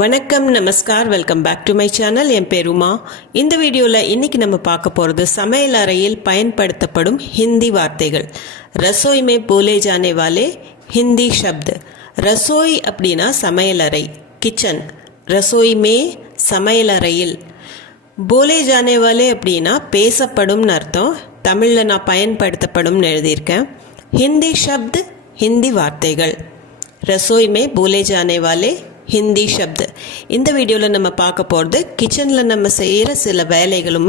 வணக்கம் நமஸ்கார் welcome back to my channel. என் பேர் உமா. இந்த வீடியோவில் இன்றைக்கி நம்ம பார்க்க போகிறது சமையல் அறையில் பயன்படுத்தப்படும் ஹிந்தி வார்த்தைகள். ரசோய் மே போலே ஜானே வாலே ஹிந்தி ஷப்த். ரசோய் அப்படின்னா சமையலறை, கிச்சன். ரசோய் மே சமையலறையில். போலே ஜானே வாலே அப்படின்னா பேசப்படும்னு அர்த்தம். தமிழில் நான் பயன்படுத்தப்படும்னு எழுதியிருக்கேன். ஹிந்தி ஷப்த் ஹிந்தி வார்த்தைகள். ரசோய் மே போலே ஜானே வாலே ஹிந்தி ஷப்த். இந்த வீடியோவில் நம்ம பார்க்க போகிறது கிச்சனில் நம்ம செய்கிற சில வேலைகளும்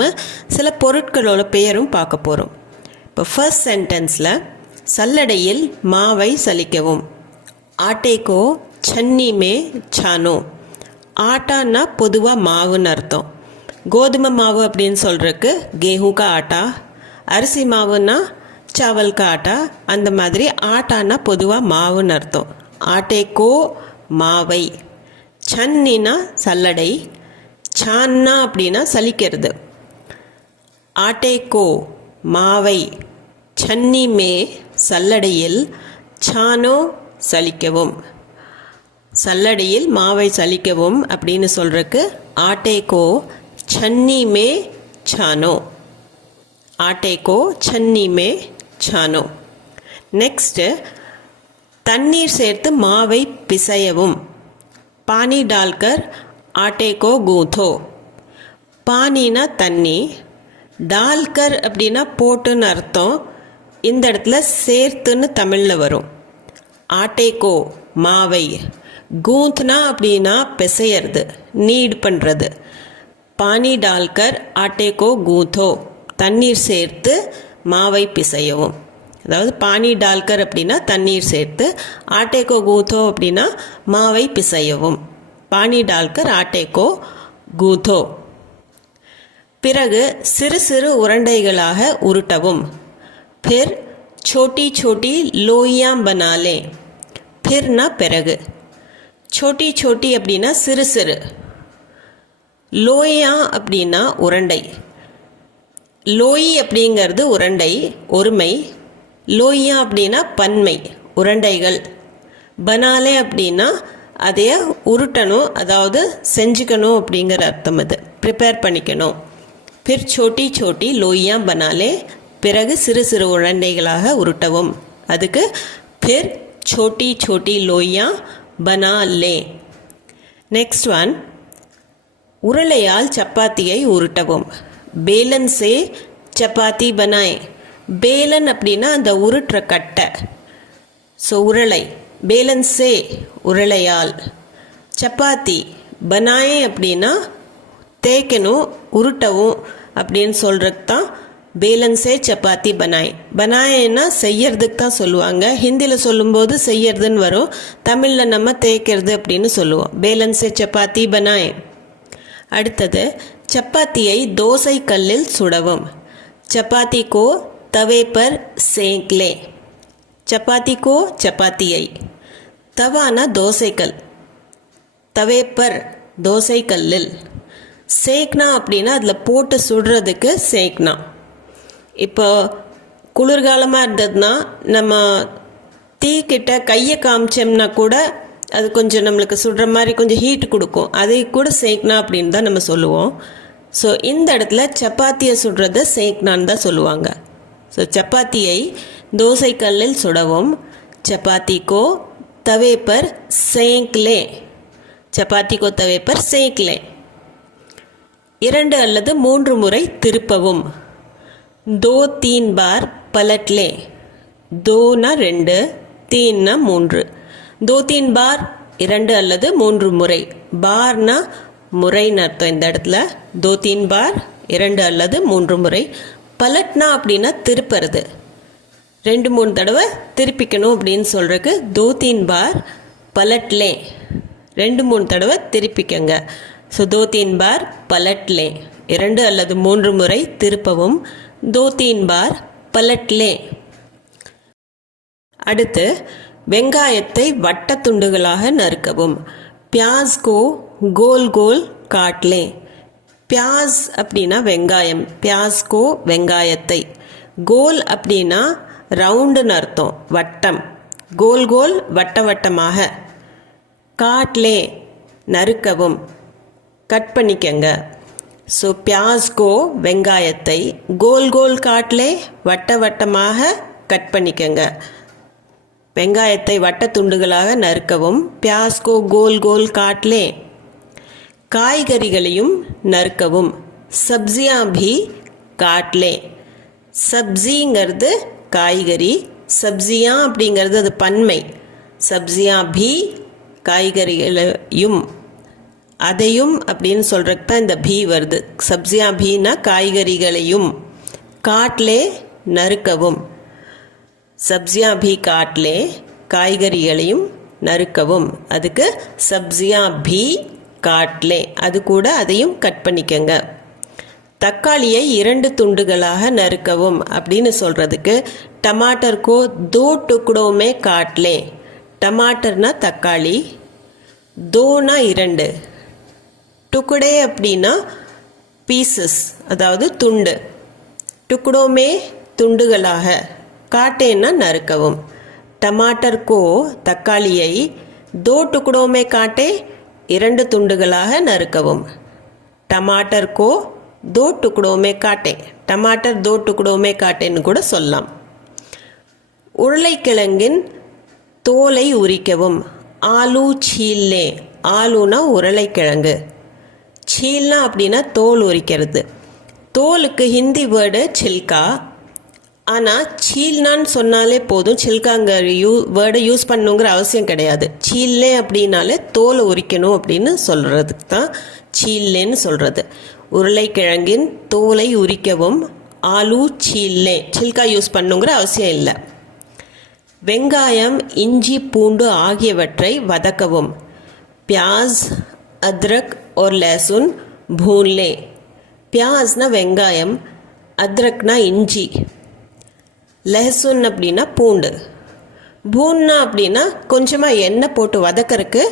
சில பொருட்களோட பெயரும் பார்க்க போகிறோம். இப்போ ஃபர்ஸ்ட் சென்டென்ஸில் சல்லடையில் மாவை சலிக்கவும். ஆட்டேக்கோ சன்னி மே சானோ. ஆட்டான்னா பொதுவாக மாவுன்னு அர்த்தம். கோதுமை மாவு அப்படின்னு சொல்கிறதுக்கு கேஹூ கா ஆட்டா, அரிசி மாவுன்னா சாவல் கா ஆட்டா. அந்த மாதிரி ஆட்டான்னா பொதுவாக மாவுன்னு அர்த்தம். ஆட்டேக்கோ மாவை. சன்னினா சல்லடை, சான்னா அப்படின்னா சலிக்கிறது. ஆட்டேக்கோ மாவை, சன்னி மே சல்லடையில், சானோ சலிக்கவும். சல்லடையில் மாவை சலிக்கவும் அப்படின்னு சொல்கிறதுக்கு ஆட்டேக்கோ சன்னி மே சானோ. ஆட்டேக்கோ சன்னி மே சானோ. நெக்ஸ்ட்டு தண்ணீர் சேர்த்து மாவை பிசையவும். पानी डालकर आटे को गूंथो. பானினா தண்ணி, டால்கர் அப்படின்னா போட்டுன்னு அர்த்தம். இந்த இடத்துல சேர்த்துன்னு தமிழில் வரும். ஆட்டேக்கோ மாவை, கூந்த்னா அப்படின்னா பிசையறது, நீட் பண்ணுறது. பானி டால்கர் ஆட்டேக்கோ கூந்தோ, தண்ணீர் சேர்த்து மாவை பிசையவும். அதாவது பானி டால்கர் அப்படின்னா தண்ணீர் சேர்த்து, ஆட்டேக்கோ கூத்தோ அப்படின்னா மாவை பிசையவும். பானி டால்கர் ஆட்டேக்கோ கூத்தோ. பிறகு சிறு சிறு உருண்டைகளாக உருட்டவும். பிர் சோட்டி சோட்டி லோயாம் பனாலே. பிர்னா பிறகு, சோட்டி சோட்டி அப்படின்னா சிறு சிறு, லோயா அப்படின்னா உருண்டை. லோயி அப்படிங்கிறது உருண்டை, ஒருமை. லோயா அப்படின்னா பன்மை, உருண்டைகள். பனாலே அப்படின்னா அதைய உருட்டணும், அதாவது செஞ்சுக்கணும் அப்படிங்கிற அர்த்தம். அது ப்ரிப்பேர் பண்ணிக்கணும். பிர் சோட்டி சோட்டி லோயா பனாலே. பிறகு சிறு சிறு உருண்டைகளாக உருட்டவும். அதுக்கு பிர் சோட்டி சோட்டி லோயா பனாலே. நெக்ஸ்ட் ஒன், உருளையால் சப்பாத்தியை உருட்டவும். பேலன் சே சப்பாத்தி பனாய். பேலன் அப்படின்னா அந்த உருட்டுற கட்டை. ஸோ உருளை, பேலன் சே உருளையால். சப்பாத்தி பனாயே அப்படின்னா தேய்க்கணும், உருட்டவும் அப்படின்னு சொல்கிறது தான் பேலன் சே சப்பாத்தி பனாய். பனாயேன்னா செய்யறதுக்கு தான் சொல்லுவாங்க. ஹிந்தியில் சொல்லும்போது செய்யறதுன்னு வரும், தமிழில் நம்ம தேய்க்கிறது அப்படின்னு சொல்லுவோம். பேலன் சே சப்பாத்தி பனாய். அடுத்தது சப்பாத்தியை தோசை கல்லில் சுடவும். சப்பாத்தி கோ तवे पर सेंक ले. चपाती को चपातिயை. தவானா தோசைக்கல், தவே பர் தோசைக்கல்லில். சேக்னா அப்படின்னா அதில் போட்டு சுடுறதுக்கு சேக்னா. இப்போ குளிர்காலமாக இருந்ததுன்னா நம்ம தீக்கிட்ட கையை காமிச்சோம்னா கூட அது கொஞ்சம் நம்மளுக்கு சுடுற மாதிரி கொஞ்சம் ஹீட் கொடுக்கும். அதை கூட சேக்னா அப்படின்னு தான் நம்ம சொல்லுவோம். ஸோ இந்த இடத்துல சப்பாத்தியை சுடுறத சேக்னான்னு தான் சொல்லுவாங்க. ஸோ சப்பாத்தியை தோசை கல்லில் சுடவும். சப்பாத்தி கோ தவே பர் சேங்க் லே. சப்பாத்தி கோ தவே பர் சேங்க் லே. 2 அல்லது 3 முறை திருப்பவும். दो तीन बार पलट ले. दोना 2, 3 3. दो तीन बार 2 அல்லது 3 முறை. பார்னா முறைன்னு அர்த்தம் இந்த இடத்துல. தோ தீன் பார் 2 அல்லது 3 முறை. பலட்னா அப்படின்னா திருப்புறது, 2-3 தடவை திருப்பிக்கணும் அப்படின்னு சொல்கிறதுக்கு தோ தீன் பார் பலட்லே. 2-3 தடவை திருப்பிக்கங்க. ஸோ தோ தீன் பார் பலட்லே, 2 அல்லது 3 முறை திருப்பவும். தோ தீன் பார் பலட்லே. அடுத்து வெங்காயத்தை வட்ட துண்டுகளாக நறுக்கவும். பியாஸ் கோ கோல் கோல் காட்லே. பியாஸ் அப்படின்னா வெங்காயம், பியாஸ் கோ வெங்காயத்தை. கோல் அப்படின்னா ரவுண்டுன்னு அர்த்தம், வட்டம். கோல் கோல் வட்ட வட்டமாக. காட்லே நறுக்கவும், கட் பண்ணிக்கங்க. ஸோ பியாஸ்கோ வெங்காயத்தை கோல் கோல் காட்லே வட்ட வட்டமாக கட் பண்ணிக்கங்க. வெங்காயத்தை வட்ட துண்டுகளாக நறுக்கவும். பியாஸ்கோ கோல் கோல் காட்லே. காய்கறிகளையும் நறுக்கவும். சப்ஜியா भी காட்லே. சப்ஜிங்கிறது காய்கறி, சப்ஜியா அப்படிங்கிறது அது பன்மை. சப்ஜியா भी காய்கறிகளையும், அதையும் அப்படின்னு சொல்கிறதுக்கு தான் இந்த பி வருது. சப்ஜியா பீனா காய்கறிகளையும். காட்லே நறுக்கவும். சப்ஜியா भी காட்லே காய்கறிகளையும் நறுக்கவும். அதுக்கு சப்ஜியா भी காட்லே, அது கூட அதையும் கட் பண்ணிக்கங்க. தக்காளியை 2 துண்டுகளாக நறுக்கவும் அப்படின்னு சொல்கிறதுக்கு டமாட்டர் கோ 2 टुकड़ों में काट ले. டமாட்டர்னா தக்காளி, 2னா 2, டுக்குடே அப்படின்னா பீசஸ், அதாவது துண்டு. டுக்குடோமே துண்டுகளாக, காட்டேன்னா நறுக்கவும். டமாட்டர் கோ தக்காளியை 2 टुकड़ों में काटे 2 துண்டுகளாக நறுக்கவும். டமாட்டர் கோ 2 टुकड़ों में काटे, டமாட்டர் 2 टुकड़ों में काटेன்னு கூட சொல்லலாம். உருளைக்கிழங்கின் தோலை உரிக்கவும். ஆலு சீல்லே. ஆலுனா உருளைக்கிழங்கு, சீல்னா அப்படின்னா தோல் உரிக்கிறது. தோலுக்கு ஹிந்தி வேர்டு சில்கா. ஆனால் சீல்னான்னு சொன்னாலே போதும், சில்காங்க வேர்டை யூஸ் பண்ணுங்கிற அவசியம் கிடையாது. சீல்லே அப்படின்னாலே தோலை உரிக்கணும் அப்படின்னு சொல்கிறதுக்கு தான் சீல்லேன்னு சொல்கிறது. உருளைக்கிழங்கின் தோலை உரிக்கவும். ஆலு சீல்லே, சில்கா யூஸ் பண்ணுங்கிற அவசியம் இல்லை. வெங்காயம், இஞ்சி, பூண்டு ஆகியவற்றை வதக்கவும். பியாஸ், அத்ரக் और लहसुन भून ले. பியாஸ்னா வெங்காயம், அத்ரக்னா இஞ்சி, லஹசுன் அப்படின்னா பூண்டு. பூன்னா அப்படின்னா கொஞ்சமாக எண்ணெய் போட்டு வதக்கறதுக்கு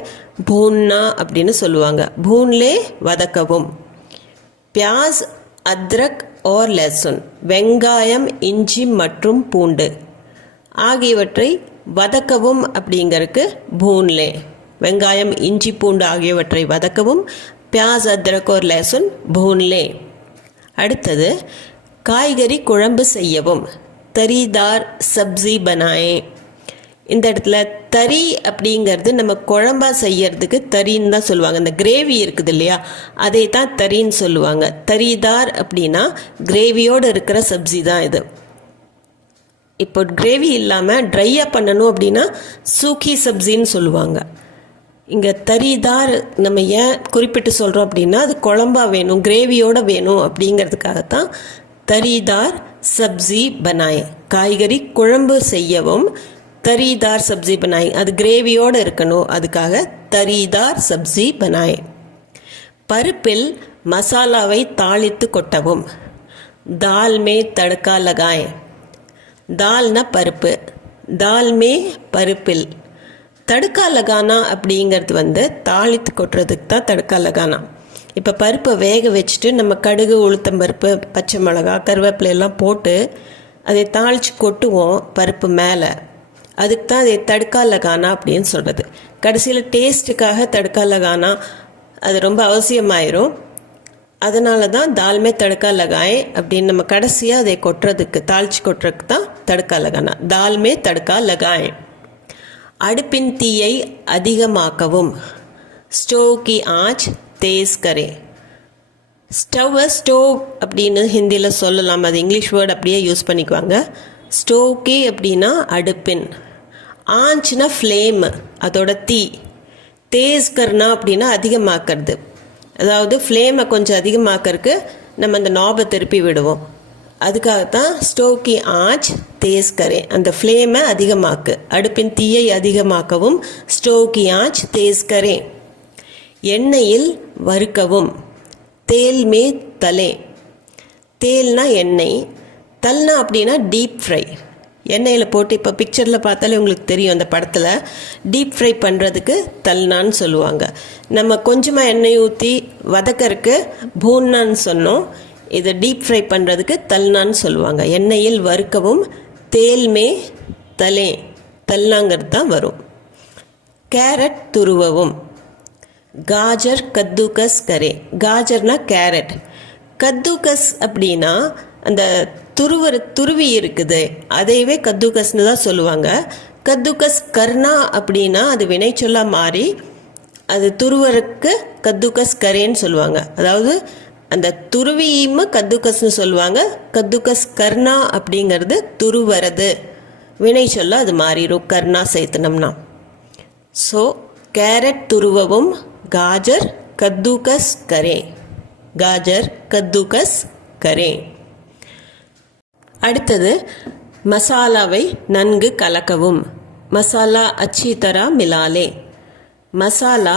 பூன்னா அப்படின்னு சொல்லுவாங்க. பூன்லே வதக்கவும். பியாஸ், அத்ரக் और लहसुन வெங்காயம், இஞ்சி மற்றும் பூண்டு ஆகியவற்றை வதக்கவும் அப்படிங்கிறதுக்கு பூன்லே. வெங்காயம், இஞ்சி, பூண்டு ஆகியவற்றை வதக்கவும். பியாஸ், அத்ரக் और लहसुन பூன்லே. அடுத்தது காய்கறி குழம்பு செய்யவும். தரிதார் சப்ஜி பனாயே. இந்த இடத்துல தரி அப்படிங்கிறது நம்ம குழம்பா செய்யறதுக்கு தரின்னு தான் சொல்லுவாங்க. இந்த கிரேவி இருக்குது இல்லையா, அதை தான் தரின்னு சொல்லுவாங்க. தரிதார் அப்படின்னா கிரேவியோடு இருக்கிற சப்ஜி தான் இது. இப்போ கிரேவி இல்லாமல் ட்ரையாக பண்ணணும் அப்படின்னா சூக்கி சப்ஜின்னு சொல்லுவாங்க. இங்கே தரிதார் நம்ம ஏன் குறிப்பிட்டு சொல்கிறோம் அப்படின்னா அது குழம்பா வேணும், கிரேவியோடு வேணும் அப்படிங்கிறதுக்காகத்தான் தரிதார் சப்ஜி பனாய். காய்கறி குழம்பு செய்யவும். தரிதார் சப்ஜி பனாய், அது கிரேவியோடு இருக்கணும், அதுக்காக தரிதார் சப்ஜி பனாய். பருப்பில் மசாலாவை தாளித்து கொட்டவும். தால் மே தடுக்கா லகாய். தால்னா பருப்பு, தால் மே பருப்பில். தடுக்கா லகானா அப்படிங்கிறது தாளித்து கொட்டுறதுக்கு தான் தடுக்கா லகானா. இப்போ பருப்பை வேக வச்சுட்டு நம்ம கடுகு, உளுத்தம்பருப்பு, பச்சை மிளகா, கருவேப்பிலை எல்லாம் போட்டு அதை தாளித்து கொட்டுவோம் பருப்பு மேலே. அதுக்கு தான் அதை தடுக்கா லகானா அப்படின்னு சொல்கிறது. கடைசியில் டேஸ்ட்டுக்காக தடுக்கா லகானா அது ரொம்ப அவசியமாயிரும். அதனால தான் தால்மே தடுக்கா லகாய் அப்படின்னு நம்ம கடைசியாக அதை கொட்டுறதுக்கு, தாளித்து கொட்டுறதுக்கு தான் தடுக்கா லகானா. தால்மே தடுக்கா லகாய். அடுப்பின் தீயை அதிகமாக்கவும். Stove Ki ஆஞ்ச் these Khare. ஸ்டவ்வை ஸ்டோவ் அப்படின்னு ஹிந்தியில் சொல்லலாம், அது இங்கிலீஷ் வேர்டு அப்படியே யூஸ் பண்ணிக்குவாங்க. ஸ்டோவ் கி அப்படின்னா அடுப்பின், ஆஞ்ச்னா ஃப்ளேம் அதோட தீ, தேஸ் கர்னா அப்படின்னா அதிகமாக்கிறது. அதாவது ஃப்ளேமை கொஞ்சம் அதிகமாக்கறதுக்கு நம்ம அந்த நாபை திருப்பி விடுவோம். அதுக்காகத்தான் ஸ்டோவ் கி ஆஞ்ச் தேஸ் கரே, அந்த ஃப்ளேமை அதிகமாக்கு, அடுப்பின் தீயை அதிகமாக்கவும். Stove Ki ஆஞ்ச் these Khare. எண்ணெயில் வறுக்கவும். தேல் மே தலே. தேல்னா எண்ணெய், தல்னா அப்படின்னா டீப் ஃப்ரை. எண்ணெயில் போட்டு இப்போ பிக்சரில் பார்த்தாலே உங்களுக்கு தெரியும், அந்த படத்தில் டீப் ஃப்ரை பண்ணுறதுக்கு தல்னான்னு சொல்லுவாங்க. நம்ம கொஞ்சமாக எண்ணெய் ஊற்றி வதக்கறதுக்கு பூன்னான்னு சொன்னோம், இதை டீப் ஃப்ரை பண்ணுறதுக்கு தல்னான்னு சொல்லுவாங்க. எண்ணெயில் வறுக்கவும். தேல் மே தலே, தல்னாங்கிறது தான் வரும். கேரட் துருவவும். காஜர் கத்துகஸ் கரே. காஜர்னா கேரட். கத்துகஸ் அப்படின்னா அந்த துருவி இருக்குது, அதையவே கத்துகஸ்னு தான் சொல்லுவாங்க. கத்துகஸ் கர்னா அப்படின்னா அது வினைச்சொல்லா மாறி அது துருவருக்கு கத்துகஸ் கரேன்னு சொல்லுவாங்க. அதாவது அந்த துருவியும் கத்துகஸ்னு சொல்லுவாங்க. கத்துகஸ் கர்னா அப்படிங்கிறது துருவரது வினைச்சொல்லா அது மாறிடும் கர்னா சேர்த்துனோம்னா. ஸோ கேரட் துருவவும் காஜர் கத்துகஸ் கரே. காஜர் கத்துகஸ் கரே. அடுத்தது மசாலாவை நன்கு கலக்கவும். மசாலா அச்சி தரா மிலாலே. மசாலா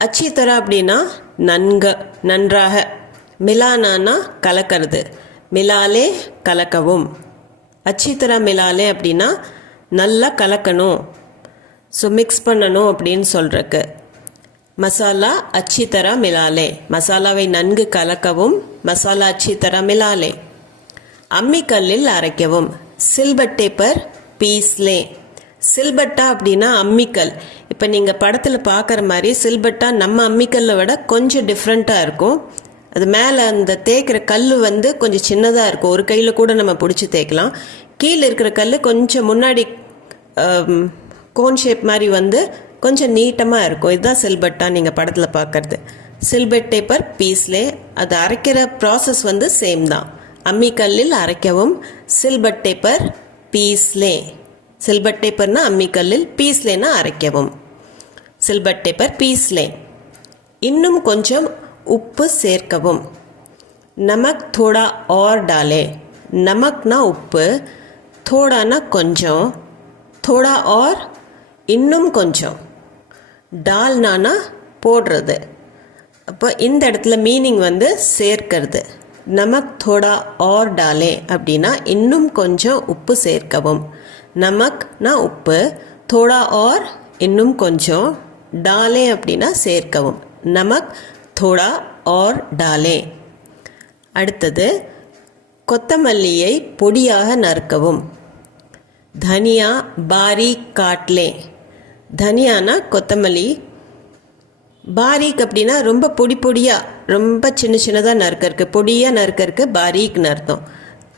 அச்சி தரா அப்படின்னா நன்றாக, மிலானானா கலக்கிறது, மிலாலே கலக்கவும். அச்சி தரா மிலாலே அப்படின்னா நல்லா கலக்கணும், ஸோ மிக்ஸ் பண்ணணும் அப்படின்னு சொல்கிறக்கு. மசாலா அச்சி தரா மிலாலே, மசாலாவை நன்கு கலக்கவும். மசாலா அச்சி தரா மிலாலே. அம்மிக்கல்லில் அரைக்கவும். சில்பட்டே பர் பீஸ்லே. சில்பட்டா அப்படின்னா அம்மிக்கல். இப்போ நீங்கள் படத்தில் பார்க்குற மாதிரி சில்பட்டா நம்ம அம்மிக்கல்லை விட கொஞ்சம் டிஃப்ரெண்ட்டாக இருக்கும். அது மேலே அந்த தேய்க்கிற கல் வந்து கொஞ்சம் சின்னதாக இருக்கும், ஒரு கையில் கூட நம்ம பிடிச்சி தேய்க்கலாம். கீழே இருக்கிற கல் கொஞ்சம் முன்னாடி கோன் ஷேப் மாதிரி வந்து கொஞ்சம் நீட்டமாக இருக்கும். இதுதான் சில்பட்டா நீங்கள் படத்தில் பார்க்குறது. சில்பட்டே பர் பீஸ்லே. அது அரைக்கிற ப்ராசஸ் வந்து சேம் தான். அம்மிக்கல்லில் அரைக்கவும். சில்பட்டே பர் பீஸ்லே. சில்பட்டே பர்னா அம்மிக்கல்லில், பீஸ்லேனா அரைக்கவும். சில்பட்டே பர் பீஸ்லே. இன்னும் கொஞ்சம் உப்பு சேர்க்கவும். நமக் தோடா और डाले. நமக்னா உப்பு, தோடானா கொஞ்சம், தோடா और இன்னும் கொஞ்சம், டால்னானா போடுறது. அப்போ இந்த இடத்துல மீனிங் வந்து சேர்க்கிறது. நமக் தோடா और डाले அப்படின்னா இன்னும் கொஞ்சம் உப்பு சேர்க்கவும். நமக்னா உப்பு, தோடா और இன்னும் கொஞ்சம், டாலே அப்படின்னா சேர்க்கவும். நமக் தோடா और डाले. அடுத்தது கொத்தமல்லியை பொடியாக நறுக்கவும். தனியா பாரீக் காட்லே. தனியானா கொத்தமல்லி, பாரீக் அப்படின்னா ரொம்ப பொடியாக, ரொம்ப சின்னதாக நறுக்கறக்கு, பொடியாக நறுக்கறக்கு பாரீக்னு அர்த்தம்.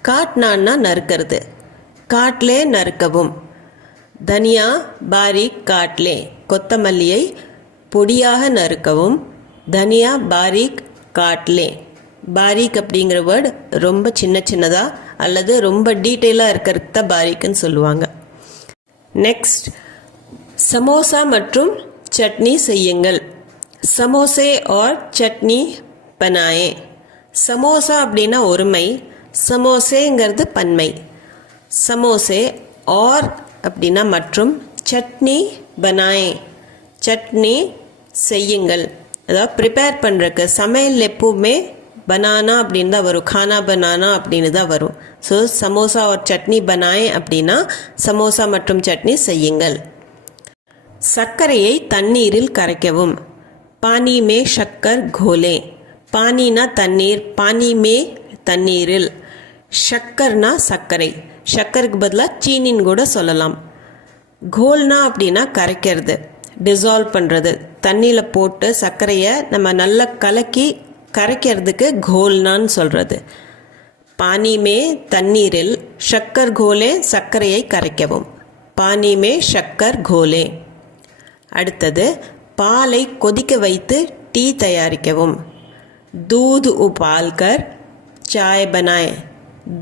காட்னான்னா நறுக்கிறது. காட்லே நறுக்கவும். தனியா பாரீக் காட்லே. கொத்தமல்லியை பொடியாக நறுக்கவும். தனியா பாரீக் காட்லே. பாரீக் அப்படிங்கிற வேர்டு ரொம்ப சின்னதாக அல்லது ரொம்ப டீட்டெயிலாக இருக்கிறதுக்கு தான் பாரீக்குன்னு சொல்லுவாங்க. நெக்ஸ்ட், சமோசா மற்றும் சட்னி செய்யுங்கள். சமோசே और சட்னி பனாயே. சமோசா அப்படின்னா ஒருமை, சமோசேங்கிறது பன்மை. சமோசே और அப்படின்னா மற்றும், சட்னி பனாயே சட்னி செய்யுங்கள். அதாவது ப்ரிப்பேர் பண்ணுறக்கு. சமையல் எப்பவுமே பனானா அப்படின்னு தான் வரும், கானா பனானா அப்படின்னு தான் வரும். ஸோ சமோசா और சட்னி பனாயே அப்படின்னா சமோசா மற்றும் சட்னி செய்யுங்கள். சர்க்கரையை தண்ணீரில் கரைக்கவும். பானி மே ஷக்கர் கோலே. பானினா தண்ணீர், பானி மே தண்ணீரில், ஷக்கர்னா சர்க்கரை, ஷக்கருக்கு பதிலாக சீனின்னு கூட சொல்லலாம். கோல்னா அப்படின்னா கரைக்கிறது, டிசால்வ் பண்ணுறது. தண்ணியில் போட்டு சர்க்கரையை நம்ம நல்லா கலக்கி கரைக்கிறதுக்கு கோல்னான்னு சொல்கிறது. பானி மே தண்ணீரில், ஷக்கர் கோலே சர்க்கரையை கரைக்கவும். பானி மே ஷக்கர் கோலே. அடுத்தது பாலை கொதிக்க வைத்து டீ தயாரிக்கவும். दूध उबालकर चाय बनाए.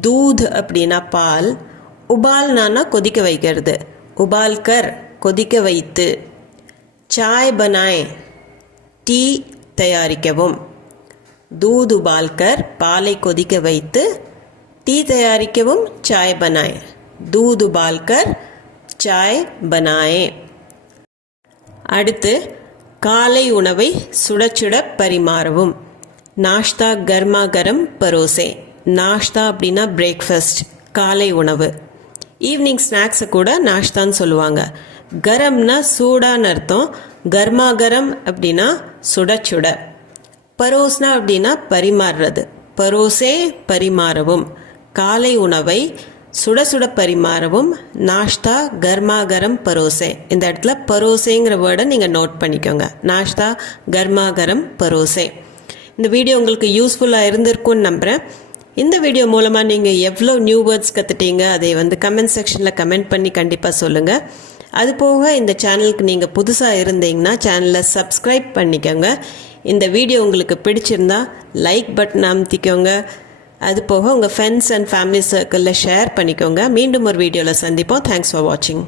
दूध அப்படின்னா பால், உபால்னானா கொதிக்க வைக்கிறது, உபால்கர் கொதிக்க வைத்து, चाय बनाए டீ தயாரிக்கவும். दूध उबालकर பாலை கொதிக்க வைத்து டீ தயாரிக்கவும். चाय बनाए. दूध उबालकर चाय बनाए. அடுத்து காலை உணவை சுட சுட பரிமாறவும். நாஷ்தா கர்மா கரம் பரோசே. நாஷ்தா அப்படின்னா பிரேக்ஃபாஸ்ட், காலை உணவு. ஈவினிங் ஸ்நாக்ஸை கூட நாஷ்தான்னு சொல்லுவாங்க. கரம்னா சூடான்னு அர்த்தம், கர்மா கரம் அப்படின்னா சுட சுட. பரோஸ்னா அப்படின்னா பரிமாறுறது, பரோசே பரிமாறவும். காலை உணவை சுட சுட பரிமாறவும், நாஷ்தா கர்மா கரம் பரோசே. இந்த இடத்துல பரோசேங்கிற வேர்டை நீங்கள் நோட் பண்ணிக்கோங்க. நாஷ்தா கர்மா கரம் பரோசே. இந்த வீடியோ உங்களுக்கு யூஸ்ஃபுல்லாக இருந்திருக்கும்னு நம்புகிறேன். இந்த வீடியோ மூலமாக நீங்கள் எவ்வளோ நியூ வேர்ட்ஸ் கற்றுட்டீங்க அதை கமெண்ட் செக்ஷனில் கமெண்ட் பண்ணி கண்டிப்பாக சொல்லுங்கள். அது போக இந்த சேனலுக்கு நீங்கள் புதுசாக இருந்தீங்கன்னா சேனலை சப்ஸ்கிரைப் பண்ணிக்கோங்க. இந்த வீடியோ உங்களுக்கு பிடிச்சிருந்தா லைக் பட்டன் அமுத்திக்கோங்க. அது போக உங்கள் ஃப்ரெண்ட்ஸ் அண்ட் ஃபேமிலி சர்க்கிளில் ஷேர் பண்ணிக்கோங்க. மீண்டும் ஒரு வீடியோவில் சந்திப்போம். தேங்க்ஸ் ஃபார் வாட்சிங்.